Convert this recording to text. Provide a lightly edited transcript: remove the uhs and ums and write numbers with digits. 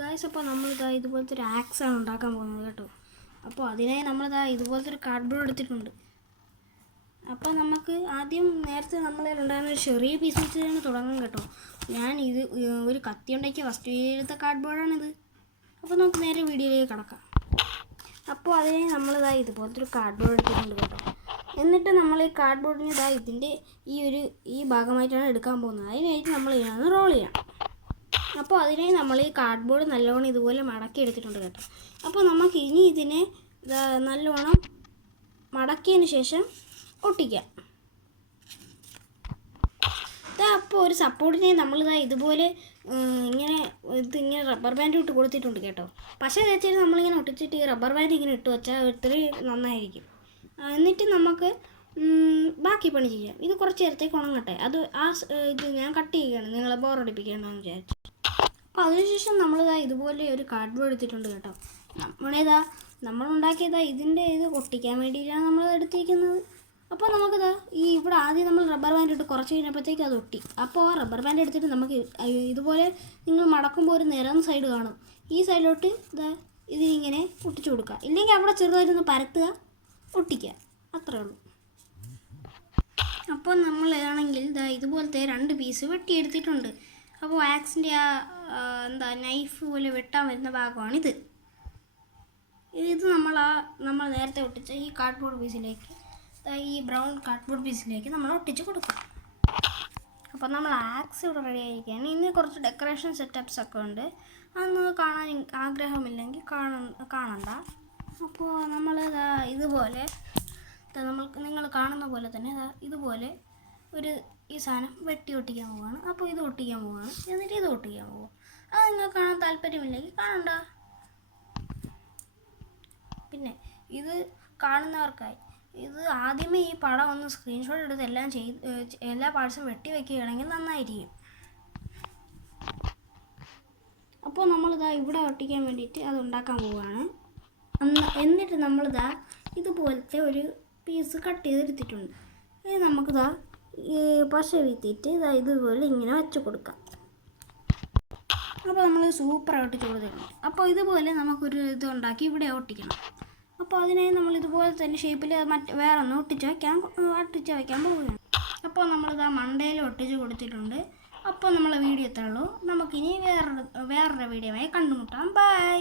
Guys, അപ്പോൾ നമ്മളിതാ ഇതുപോലത്തെ ഒരു ആക്സാണ് ഉണ്ടാക്കാൻ പോകുന്നത് കേട്ടോ. അപ്പോൾ അതിനായി നമ്മളിതാ ഇതുപോലത്തെ ഒരു കാർഡ്ബോർഡ് എടുത്തിട്ടുണ്ട്. അപ്പോൾ നമുക്ക് ആദ്യം നേരത്തെ നമ്മളുണ്ടായിരുന്ന ഒരു ചെറിയ പീസ് വെച്ചാണ് തുടങ്ങാൻ കേട്ടോ. ഞാൻ ഇത് ഒരു കത്തി ഉണ്ടാക്കിയ ഫസ്റ്റ് വീഡിയോയിലത്തെ കാർഡ്ബോർഡാണിത്. അപ്പോൾ നമുക്ക് നേരെ വീഡിയോയിലേക്ക് കിടക്കാം. അപ്പോൾ അതിനെ നമ്മളിതാ ഇതുപോലത്തെ ഒരു കാർഡ്ബോർഡ് എടുത്തിട്ടുണ്ട് കേട്ടോ. എന്നിട്ട് നമ്മൾ ഈ കാർഡ്ബോർഡിന് ഇതാ ഇതിൻ്റെ ഈ ഭാഗമായിട്ടാണ് എടുക്കാൻ പോകുന്നത്. അതിനായിട്ട് നമ്മൾ ഇതിനകത്ത് റോൾ ചെയ്യാം. അപ്പോൾ അതിനായി നമ്മൾ ഈ കാർഡ്ബോർഡ് നല്ലോണം ഇതുപോലെ മടക്കി എടുത്തിട്ടുണ്ട് കേട്ടോ. അപ്പോൾ നമുക്ക് ഇനി ഇതിനെ നല്ലോണം മടക്കിയതിന് ശേഷം ഒട്ടിക്കാം. അപ്പോൾ ഒരു സപ്പോർട്ടിനെ നമ്മളിതാ ഇതുപോലെ ഇങ്ങനെ റബ്ബർ ബാൻഡ് ഇട്ട് കൊടുത്തിട്ടുണ്ട് കേട്ടോ. പക്ഷേ തേച്ചിട്ട് നമ്മളിങ്ങനെ ഒട്ടിച്ചിട്ട് ഈ റബ്ബർ ബാൻഡ് ഇങ്ങനെ ഇട്ട് വെച്ചാൽ ഇത്രയും നന്നായിരിക്കും. എന്നിട്ട് നമുക്ക് ബാക്കി പണി ചെയ്യാം. ഇത് കുറച്ച് നേരത്തേക്ക് ഉണങ്ങട്ടെ. ഇത് ഞാൻ കട്ട് ചെയ്യുകയാണ്, നിങ്ങളെ ബോറടിപ്പിക്കേണ്ടെന്ന് വിചാരിച്ചു. അപ്പോൾ അതിനുശേഷം നമ്മളിതാ ഇതുപോലെ ഒരു കാർഡ്ബോർഡ് എടുത്തിട്ടുണ്ട് കേട്ടോ. നമ്മളുണ്ടാക്കിയതാ ഇതിൻ്റെ ഇത് ഒട്ടിക്കാൻ വേണ്ടിയിട്ടാണ് നമ്മളത് എടുത്തിരിക്കുന്നത്. അപ്പോൾ നമുക്കിതാ ഇവിടെ ആദ്യം നമ്മൾ റബ്ബർ ബാൻഡ് ഇട്ട് കുറച്ച് കഴിഞ്ഞപ്പോഴത്തേക്ക് അത് ഒട്ടി. അപ്പോൾ ആ റബ്ബർ ബാൻഡ് എടുത്തിട്ട് നമുക്ക് ഇതുപോലെ നിങ്ങൾ മടക്കുമ്പോൾ ഒരു നിറം സൈഡ് കാണും. ഈ സൈഡിലോട്ട് ഇതിങ്ങനെ ഒട്ടിച്ചു കൊടുക്കുക. ഇല്ലെങ്കിൽ അവിടെ ചെറുതായിട്ടൊന്ന് പരത്തുക, ഒട്ടിക്കുക, അത്രേ ഉള്ളൂ. അപ്പോൾ നമ്മളാണെങ്കിൽ ഇതുപോലത്തെ 2 പീസ് വെട്ടിയെടുത്തിട്ടുണ്ട്. അപ്പോൾ ആക്സിൻ്റെ നൈഫ് പോലെ വെട്ടാൻ വരുന്ന ഭാഗമാണിത്. ഇത് നമ്മൾ നേരത്തെ ഒട്ടിച്ച ഈ കാർഡ്ബോർഡ് പീസിലേക്ക്, ഈ ബ്രൗൺ കാർഡ്ബോർഡ് പീസിലേക്ക് നമ്മൾ ഒട്ടിച്ച് കൊടുക്കാം. അപ്പോൾ നമ്മൾ ആക്സ് ഇവിടെ റെഡി ആയിരിക്കുകയാണ്. ഇനി കുറച്ച് ഡെക്കറേഷൻ സെറ്റപ്സ് ഒക്കെ ഉണ്ട്. അതൊന്നും കാണാൻ ആഗ്രഹമില്ലെങ്കിൽ കാണണ്ട. അപ്പോൾ നമ്മൾ ഇതുപോലെ നിങ്ങൾ കാണുന്ന പോലെ തന്നെ ഇതുപോലെ ഈ സാധനം വെട്ടി ഒട്ടിക്കാൻ പോവുകയാണ്. അപ്പോൾ ഇത് ഒട്ടിക്കാൻ പോവുകയാണ്, എന്നിട്ട് ഇത് ഒട്ടിക്കാൻ പോവുക. അത് നിങ്ങൾക്ക് കാണാൻ താല്പര്യമില്ലെങ്കിൽ കാണണ്ട. പിന്നെ ഇത് കാണുന്നവർക്കായി ഇത് ആദ്യമേ ഈ പടം ഒന്ന് സ്ക്രീൻഷോട്ട് എടുത്ത് എല്ലാ പാർട്സും വെട്ടി വയ്ക്കുകയാണെങ്കിൽ നന്നായിരിക്കും. അപ്പോൾ നമ്മളിതാ ഇവിടെ ഒട്ടിക്കാൻ വേണ്ടിയിട്ട് അത് ഉണ്ടാക്കാൻ പോവുകയാണ്. എന്നിട്ട് ഇതുപോലത്തെ ഒരു പീസ് കട്ട് ചെയ്തെടുത്തിട്ടുണ്ട്. ഇത് നമുക്കിതാ പശ വീത്തിയിട്ട് ഇതുപോലെ ഇങ്ങനെ വെച്ച് കൊടുക്കാം. അപ്പോൾ നമ്മൾ സൂപ്പറായിട്ട് കൊടുത്തിട്ടുണ്ട്. അപ്പോൾ ഇതുപോലെ നമുക്കൊരു ഇത് ഉണ്ടാക്കി ഇവിടെ ഒട്ടിക്കണം. അപ്പോൾ അതിനായി നമ്മൾ ഇതുപോലെ തന്നെ ഷേപ്പിൽ വേറെ ഒന്ന് ഒട്ടിച്ച് വയ്ക്കാൻ പോവുകയാണ്. അപ്പോൾ നമ്മളിതാ മണ്ടയിൽ ഒട്ടിച്ച് കൊടുത്തിട്ടുണ്ട്. അപ്പോൾ നമ്മളെ വീഡിയോ എത്രയുള്ളൂ. നമുക്കിനി വേറൊരു വീഡിയോയുമായി കണ്ടുമുട്ടാം. ബൈ.